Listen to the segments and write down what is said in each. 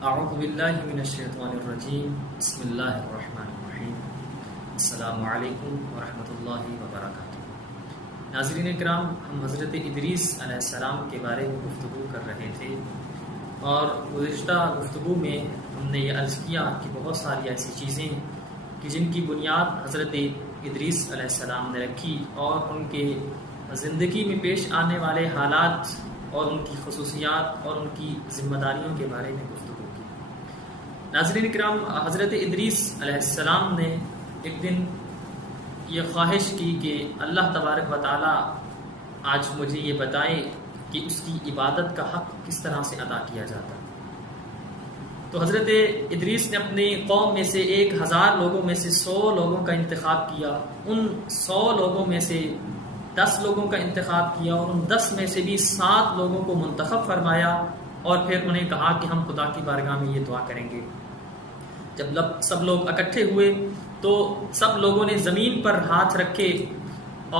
اعوذ باللہ من الشیطان الرجیم بسم اللہ الرحمن الرحیم السلام علیکم ورحمۃ اللہ وبرکاتہ۔ ناظرین اکرام، ہم حضرت ادریس علیہ السلام کے بارے میں گفتگو کر رہے تھے اور گزشتہ گفتگو میں ہم نے یہ عرض کیا کہ بہت ساری ایسی چیزیں کہ جن کی بنیاد حضرت ادریس علیہ السلام نے رکھی اور ان کے زندگی میں پیش آنے والے حالات اور ان کی خصوصیات اور ان کی ذمہ داریوں کے بارے میں گفتگو کی۔ ناظرین اکرام، حضرت ادریس علیہ السلام نے ایک دن یہ خواہش کی کہ اللہ تبارک و تعالی آج مجھے یہ بتائے کہ اس کی عبادت کا حق کس طرح سے ادا کیا جاتا۔ تو حضرت ادریس نے اپنی قوم میں سے 1000 لوگوں میں سے 100 لوگوں کا انتخاب کیا، ان 100 لوگوں میں سے 10 لوگوں کا انتخاب کیا اور ان 10 میں سے بھی 7 لوگوں کو منتخب فرمایا اور پھر انہیں کہا کہ ہم خدا کی بارگاہ میں یہ دعا کریں گے۔ جب سب لوگ اکٹھے ہوئے تو سب لوگوں نے زمین پر ہاتھ رکھے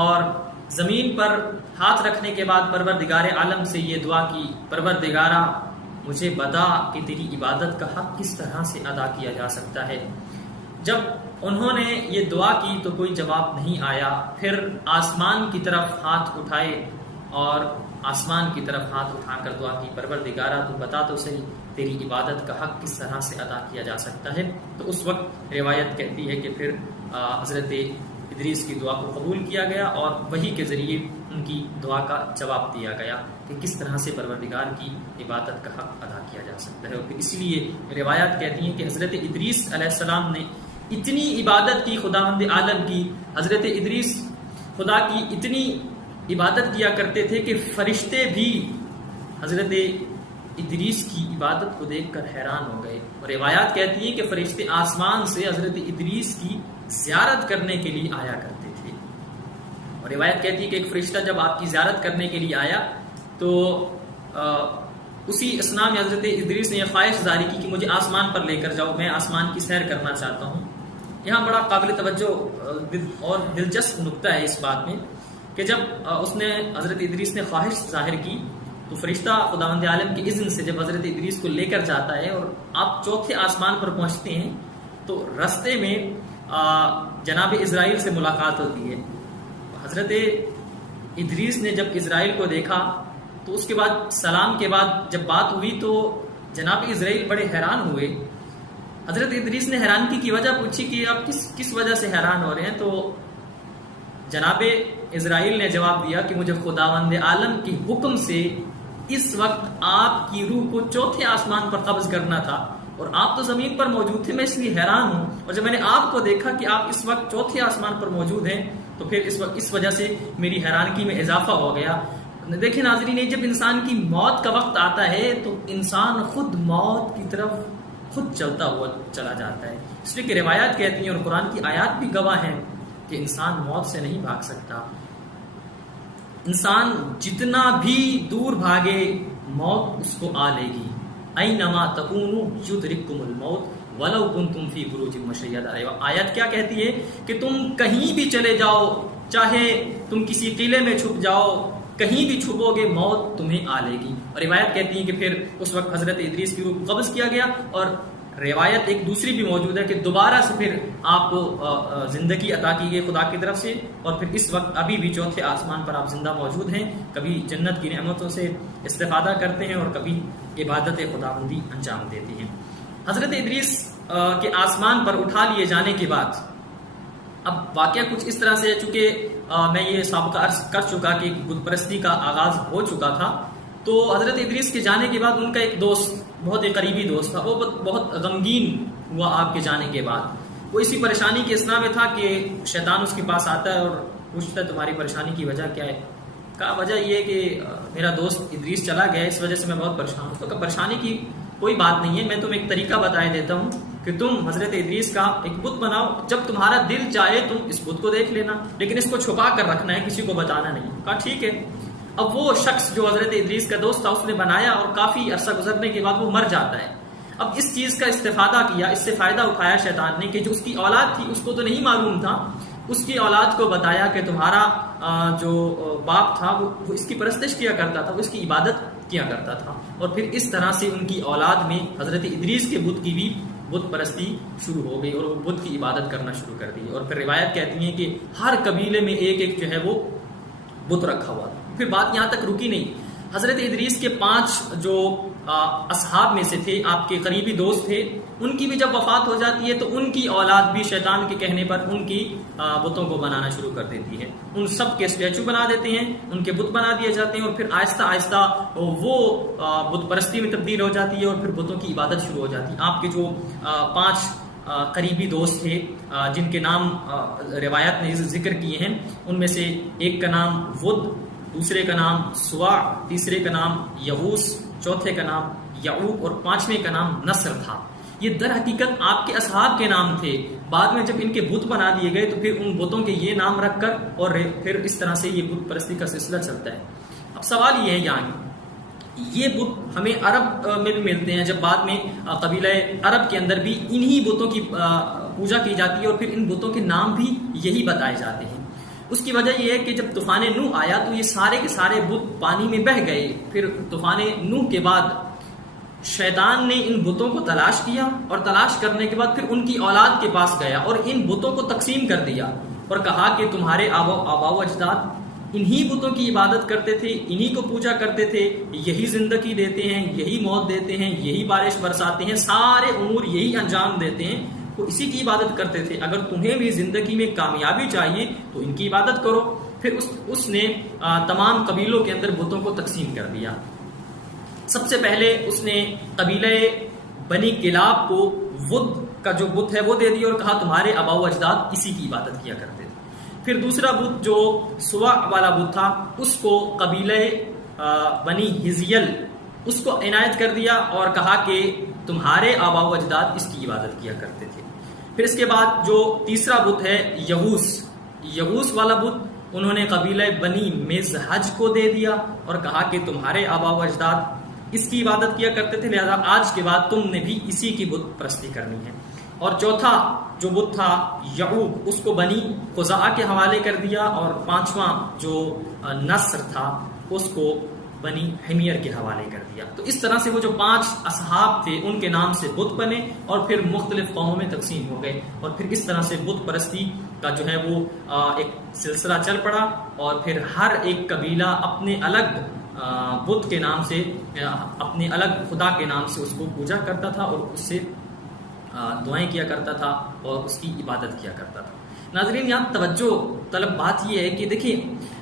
اور زمین پر ہاتھ رکھنے کے بعد پروردگار عالم سے یہ دعا کی، پروردگارا مجھے بتا کہ تیری عبادت کا حق کس طرح سے ادا کیا جا سکتا ہے۔ جب انہوں نے یہ دعا کی تو کوئی جواب نہیں آیا، پھر آسمان کی طرف ہاتھ اٹھائے اور آسمان کی طرف ہاتھ اٹھا کر دعا کی، پروردگارا تو بتا تو صحیح تیری عبادت کا حق کس طرح سے ادا کیا جا سکتا ہے۔ تو اس وقت روایت کہتی ہے کہ پھر حضرت ادریس کی دعا کو قبول کیا گیا اور وحی کے ذریعے ان کی دعا کا جواب دیا گیا کہ کس طرح سے پروردگار کی عبادت کا حق ادا کیا جا سکتا ہے۔ اور اس لیے روایات کہتی ہیں کہ حضرت ادریس علیہ السلام نے اتنی عبادت کی خداوند عالم کی، حضرت ادریس خدا کی اتنی عبادت کیا کرتے تھے کہ فرشتے بھی حضرت ادریس کی عبادت کو دیکھ کر حیران ہو گئے۔ اور روایات کہتی ہیں کہ فرشتے آسمان سے حضرت ادریس کی زیارت کرنے کے لیے آیا کرتے تھے۔ اور روایت کہتی ہے کہ ایک فرشتہ جب آپ کی زیارت کرنے کے لیے آیا تو اسی اسنا میں حضرت ادریس نے یہ خواہش ظاہر کی کہ مجھے آسمان پر لے کر جاؤ، میں آسمان کی سیر کرنا چاہتا ہوں۔ یہاں بڑا قابل توجہ اور دلچسپ نکتہ ہے اس بات میں کہ جب اس نے حضرت ادریس نے خواہش ظاہر کی تو فرشتہ خداوند عالم کی اذن سے جب حضرت ادریس کو لے کر جاتا ہے اور آپ چوتھے آسمان پر پہنچتے ہیں تو رستے میں جناب اسرائیل سے ملاقات ہوتی ہے۔ حضرت ادریس نے جب اسرائیل کو دیکھا تو اس کے بعد سلام کے بعد جب بات ہوئی تو جناب اسرائیل بڑے حیران ہوئے۔ حضرت ادریس نے حیرانگی کی وجہ پوچھی کہ آپ کس وجہ سے حیران ہو رہے ہیں، تو جناب اسرائیل نے جواب دیا کہ مجھے خداوند عالم کے حکم سے اس وقت آپ کی روح کو چوتھے آسمان پر قبض کرنا تھا اور آپ تو زمین پر موجود تھے، میں اس لیے حیران ہوں، اور جب میں نے آپ کو دیکھا کہ آپ اس وقت چوتھے آسمان پر موجود ہیں تو پھر اس وجہ سے میری حیرانگی میں اضافہ ہو گیا۔ دیکھیں ناظرین، جب انسان کی موت کا وقت آتا ہے تو انسان خود موت کی طرف خود چلتا ہوا چلا جاتا ہے، اس لیے کہ روایات کہتی ہیں اور قرآن کی آیات بھی گواہ ہیں کہ انسان موت سے نہیں بھاگ سکتا۔ انسان جتنا بھی دور بھاگے موت اس کو آ لے گی۔ اینما تکونوا یدرککم الموت ولو کنتم فی بروج مشیدہ۔ آیت کیا کہتی ہے کہ تم کہیں بھی چلے جاؤ، چاہے تم کسی قلعے میں چھپ جاؤ، کہیں بھی چھپو گے موت تمہیں آ لے گی۔ اور روایت کہتی ہے کہ پھر اس وقت حضرت ادریس کی روح کو قبض کیا گیا، اور روایت ایک دوسری بھی موجود ہے کہ دوبارہ سے پھر آپ کو زندگی عطا کی گئی خدا کی طرف سے، اور پھر اس وقت ابھی بھی چوتھے آسمان پر آپ زندہ موجود ہیں، کبھی جنت کی نعمتوں سے استفادہ کرتے ہیں اور کبھی عبادت خداوندی انجام دیتے ہیں۔ حضرت ادریس کے آسمان پر اٹھا لیے جانے کے بعد اب واقعہ کچھ اس طرح سے، چونکہ میں یہ سابقہ عرض کر چکا کہ بت پرستی کا آغاز ہو چکا تھا، تو حضرت ادریس کے جانے کے بعد ان کا ایک دوست، بہت ہی قریبی دوست تھا، وہ بہت غمگین ہوا آپ کے جانے کے بعد۔ وہ اسی پریشانی کے اثنا میں تھا کہ شیطان اس کے پاس آتا ہے اور پوچھتا ہے تمہاری پریشانی کی وجہ کیا ہے؟ کہا وجہ یہ ہے کہ میرا دوست ادریس چلا گیا، اس وجہ سے میں بہت پریشان ہوں۔ تو کہا پریشانی کی کوئی بات نہیں ہے، میں تمہیں ایک طریقہ بتایا دیتا ہوں کہ تم حضرت ادریس کا ایک بت بناؤ، جب تمہارا دل چاہے تم اس بت کو دیکھ لینا، لیکن اس کو چھپا کر رکھنا ہے، کسی کو بتانا نہیں۔ کہا ٹھیک ہے۔ اب وہ شخص جو حضرت ادریس کا دوست تھا اس نے بنایا اور کافی عرصہ گزرنے کے بعد وہ مر جاتا ہے۔ اب اس چیز کا استفادہ کیا، اس سے فائدہ اٹھایا شیطان نے کہ جو اس کی اولاد تھی اس کو تو نہیں معلوم تھا، اس کی اولاد کو بتایا کہ تمہارا جو باپ تھا وہ اس کی پرستش کیا کرتا تھا، وہ اس کی عبادت کیا کرتا تھا، اور پھر اس طرح سے ان کی اولاد میں حضرت ادریس کے بت کی بھی بت پرستی شروع ہو گئی اور وہ بت کی عبادت کرنا شروع کر دی. اور پھر روایت کہتی ہیں کہ ہر قبیلے میں ایک ایک جو ہے وہ بت رکھا ہوا تھا. پھر بات یہاں تک رکی نہیں. حضرت ادریس کے 5 جو اصحاب میں سے تھے، آپ کے قریبی دوست تھے، ان کی بھی جب وفات ہو جاتی ہے تو ان کی اولاد بھی شیطان کے کہنے پر ان کی بتوں کو بنانا شروع کر دیتی ہے. ان سب کے اسٹیچو بنا دیتے ہیں، ان کے بت بنا دیے جاتے ہیں، اور پھر آہستہ آہستہ وہ بت پرستی میں تبدیل ہو جاتی ہے اور پھر بتوں کی عبادت شروع ہو جاتی ہے. آپ کے جو 5 قریبی دوست تھے جن کے نام روایت نے ذکر کیے ہیں، ان میں سے ایک کا نام ود، دوسرے کا نام سوا، تیسرے کا نام یغوس، چوتھے کا نام یعوق اور 5ویں کا نام نصر تھا. یہ در حقیقت آپ کے اصحاب کے نام تھے. بعد میں جب ان کے بت بنا دیے گئے تو پھر ان بتوں کے یہ نام رکھ کر اور پھر اس طرح سے یہ بت پرستی کا سلسلہ چلتا ہے. اب سوال یہ ہے یہاں یہ بت ہمیں عرب میں بھی ملتے ہیں، جب بعد میں قبیلہ عرب کے اندر بھی انہی بتوں کی پوجا کی جاتی ہے اور پھر ان بتوں کے نام بھی یہی بتائے جاتے ہیں. اس کی وجہ یہ ہے کہ جب طوفان نوح آیا تو یہ سارے کے سارے بت پانی میں بہہ گئے. پھر طوفان نوح کے بعد شیطان نے ان بتوں کو تلاش کیا اور تلاش کرنے کے بعد پھر ان کی اولاد کے پاس گیا اور ان بتوں کو تقسیم کر دیا اور کہا کہ تمہارے آبا و اجداد انہی بتوں کی عبادت کرتے تھے، انہی کو پوجا کرتے تھے، یہی زندگی دیتے ہیں، یہی موت دیتے ہیں، یہی بارش برساتے ہیں، سارے امور یہی انجام دیتے ہیں، وہ اسی کی عبادت کرتے تھے. اگر تمہیں بھی زندگی میں کامیابی چاہیے تو ان کی عبادت کرو. پھر اس نے تمام قبیلوں کے اندر بتوں کو تقسیم کر دیا. سب سے پہلے اس نے قبیلہ بنی کلاب کو ود کا جو بت ہے وہ دے دیا اور کہا تمہارے آبا و اجداد اسی کی عبادت کیا کرتے تھے. پھر دوسرا بت جو سوا والا بت تھا اس کو قبیلہ بنی ہزیل اس کو عنایت کر دیا اور کہا کہ تمہارے آبا و اجداد اس کی عبادت کیا کرتے تھے. پھر اس کے بعد جو تیسرا بت ہے یغوس والا بت انہوں نے قبیلہ بنی مزحج کو دے دیا اور کہا کہ تمہارے آبا و اجداد اس کی عبادت کیا کرتے تھے، لہذا آج کے بعد تم نے بھی اسی کی بت پرستی کرنی ہے. اور چوتھا جو بت تھا یعوق اس کو بنی خزاعہ کے حوالے کر دیا اور 5واں جو نصر تھا اس کو بنی حمیر کے حوالے کر دیا. تو اس طرح سے وہ جو 5 اصحاب تھے ان کے نام سے بت بنے اور پھر مختلف قوموں میں تقسیم ہو گئے اور پھر اس طرح سے بت پرستی کا جو ہے وہ ایک سلسلہ چل پڑا اور پھر ہر ایک قبیلہ اپنے الگ بت کے نام سے، اپنے الگ خدا کے نام سے اس کو پوجا کرتا تھا اور اس سے دعائیں کیا کرتا تھا اور اس کی عبادت کیا کرتا تھا. ناظرین یہاں توجہ طلب بات یہ ہے کہ دیکھیں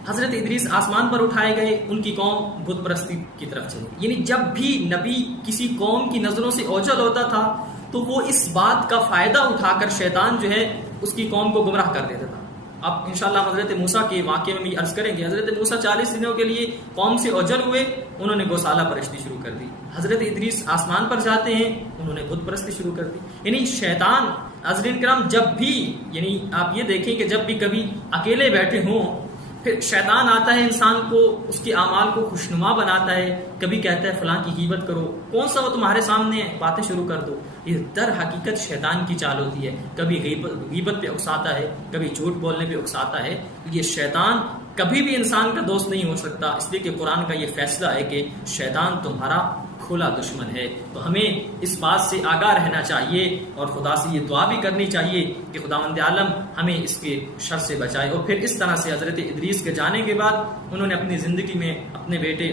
حضرت ادریس آسمان پر اٹھائے گئے، ان کی قوم بت پرستی کی طرف چلی. یعنی جب بھی نبی کسی قوم کی نظروں سے اوجھل ہوتا تھا تو وہ اس بات کا فائدہ اٹھا کر شیطان جو ہے اس کی قوم کو گمراہ کر دیتا تھا. اب انشاءاللہ حضرت موسیٰ کے واقعے میں بھی عرض کریں گے. حضرت موسیٰ 40 دنوں کے لیے قوم سے اوجھل ہوئے، انہوں نے گوسالہ پرستی شروع کر دی. حضرت ادریس آسمان پر جاتے ہیں، انہوں نے بت پرستی شروع کر دی. یعنی شیطان حضرین کرام جب بھی، یعنی آپ یہ دیکھیں کہ جب بھی کبھی اکیلے بیٹھے ہوں پھر شیطان آتا ہے انسان کو اس کے اعمال کو خوشنما بناتا ہے. کبھی کہتا ہے فلاں کی غیبت کرو، کون سا وہ تمہارے سامنے باتیں شروع کر دو. یہ در حقیقت شیطان کی چال ہوتی ہے. کبھی غیبت پہ اکساتا ہے، کبھی جھوٹ بولنے پہ اکساتا ہے. یہ شیطان کبھی بھی انسان کا دوست نہیں ہو سکتا، اس لیے کہ قرآن کا یہ فیصلہ ہے کہ شیطان تمہارا کھلا دشمن ہے. تو ہمیں اس بات سے آگاہ رہنا چاہیے اور خدا سے یہ دعا بھی کرنی چاہیے کہ خداوند عالم ہمیں اس کے شر سے بچائے. اور پھر اس طرح سے حضرت ادریس کے جانے کے بعد انہوں نے اپنی زندگی میں اپنے بیٹے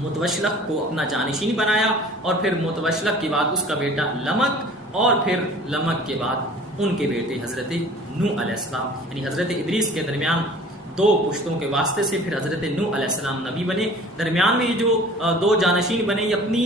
متوشلق کو اپنا جانشین بنایا اور پھر متوشلق کے بعد اس کا بیٹا لمک اور پھر لمک کے بعد ان کے بیٹے حضرت نوح علیہ السلام. یعنی حضرت ادریس کے درمیان 2 پشتوں کے واسطے سے پھر حضرت نوح علیہ السلام نبی بنے. درمیان میں یہ جو 2 جانشین بنے یہ اپنی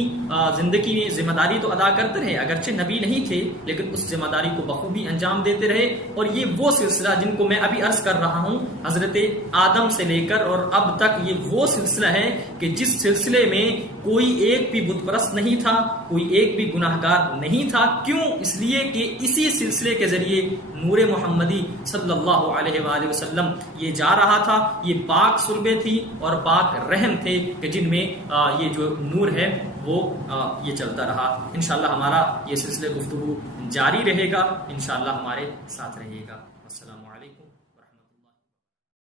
زندگی میں ذمہ داری تو ادا کرتے رہے، اگرچہ نبی نہیں تھے لیکن اس ذمہ داری کو بخوبی انجام دیتے رہے. اور یہ وہ سلسلہ جن کو میں ابھی عرض کر رہا ہوں حضرت آدم سے لے کر اور اب تک، یہ وہ سلسلہ ہے کہ جس سلسلے میں کوئی ایک بھی بت پرست نہیں تھا، کوئی ایک بھی گناہ گار نہیں تھا. کیوں؟ اس لیے کہ اسی سلسلے کے ذریعے نور محمدی صلی اللہ علیہ وآلہ وسلم یہ جا رہا تھا. یہ پاک سربے تھی اور پاک رحم تھے کہ جن میں یہ جو نور ہے وہ یہ چلتا رہا. انشاءاللہ ہمارا یہ سلسلے گفتگو جاری رہے گا، انشاءاللہ ہمارے ساتھ رہیے گا. السلام